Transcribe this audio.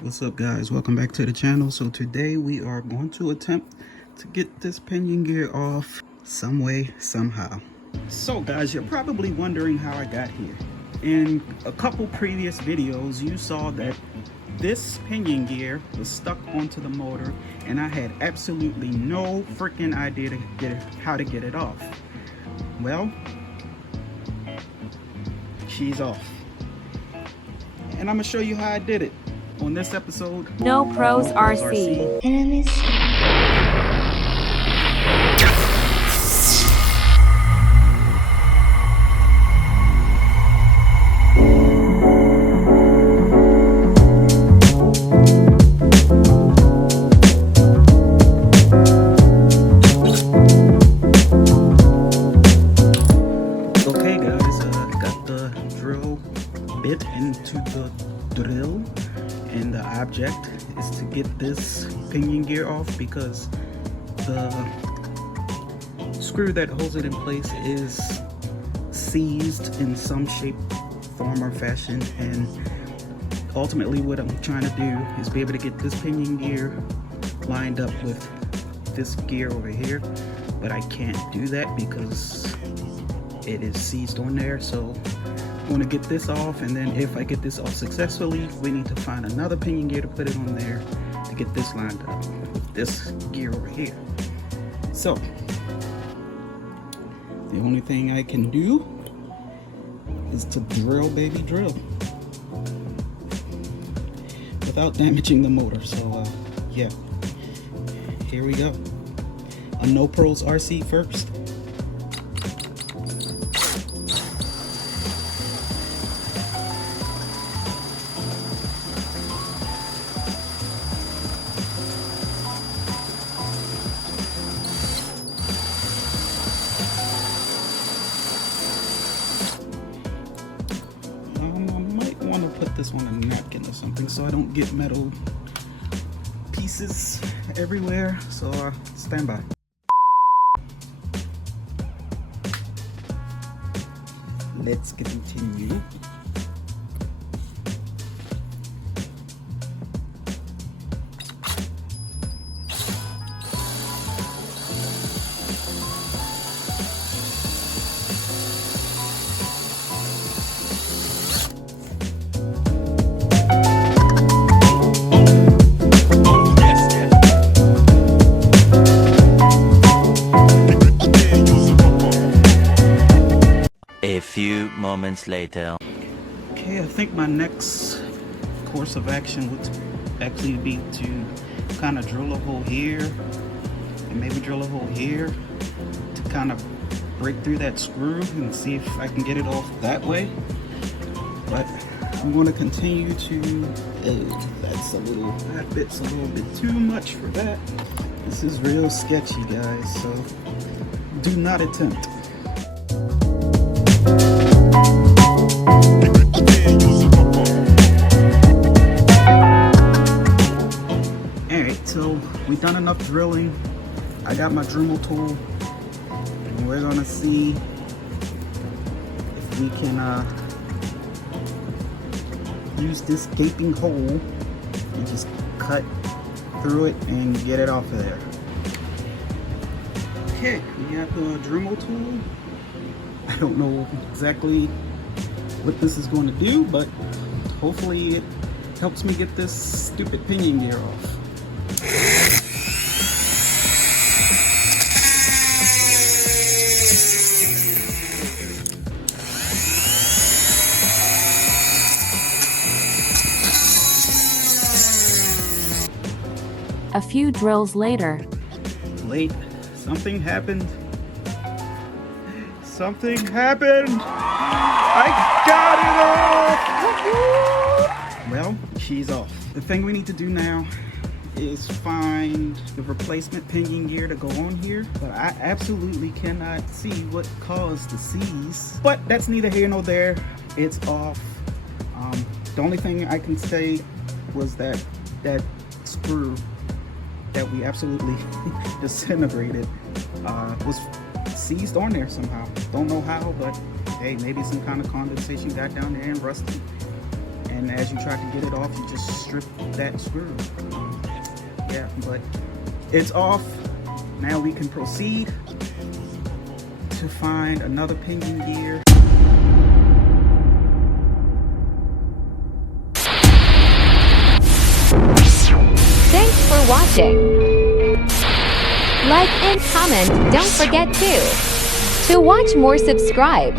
What's up, guys? Welcome back to the channel. So today we are going to attempt to get this pinion gear off some way, somehow. So guys, you're probably wondering how I got here. In a couple previous videos you saw that this pinion gear was stuck onto the motor and I had absolutely no freaking idea how to get it off. Well, she's off, and I'm gonna show you how I did it on this episode. noprosrc. Enemies. Okay guys, got the drill bit into the drill, and the object is to get this pinion gear off because the screw that holds it in place is seized in some shape, form, or fashion. And ultimately what I'm trying to do is be able to get this pinion gear lined up with this gear over here, but I can't do that because it is seized on there. So I want to get this off, and then if I get this off successfully, we need to find another pinion gear to put it on there to get this lined up with this gear over here. So the only thing I can do is to drill, baby, drill, without damaging the motor. So yeah, here we go. A noprosrc first. Put this on a napkin or something so I don't get metal pieces everywhere. So stand by. Let's continue. A few moments later. Okay, I think my next course of action would actually be to kind of drill a hole here and maybe drill a hole here to kind of break through that screw and see if I can get it off that way. But I'm going to continue to that bit's a little bit too much for that. This is real sketchy, guys, so do not attempt. Alright, so we've done enough drilling. I got my Dremel tool, and we're gonna see if we can use this gaping hole and just cut through it and get it off of there. Okay, we got the Dremel tool. I don't know exactly what this is going to do, but hopefully it helps me get this stupid pinion gear off. A few drills later. Late. Something happened. Something happened! I got it off! Well, she's off. The thing we need to do now is find the replacement pinion gear to go on here, but I absolutely cannot see what caused the seize. But that's neither here nor there. It's off. The only thing I can say was that that screw that we absolutely disintegrated was seized on there somehow. Don't know how, but hey, maybe some kind of condensation got down there and rusted. and as you try to get it off, you just strip that screw. Yeah, but it's off. Now we can proceed to find another pinion gear. Thanks for watching. Like and comment, don't forget to watch more, subscribe.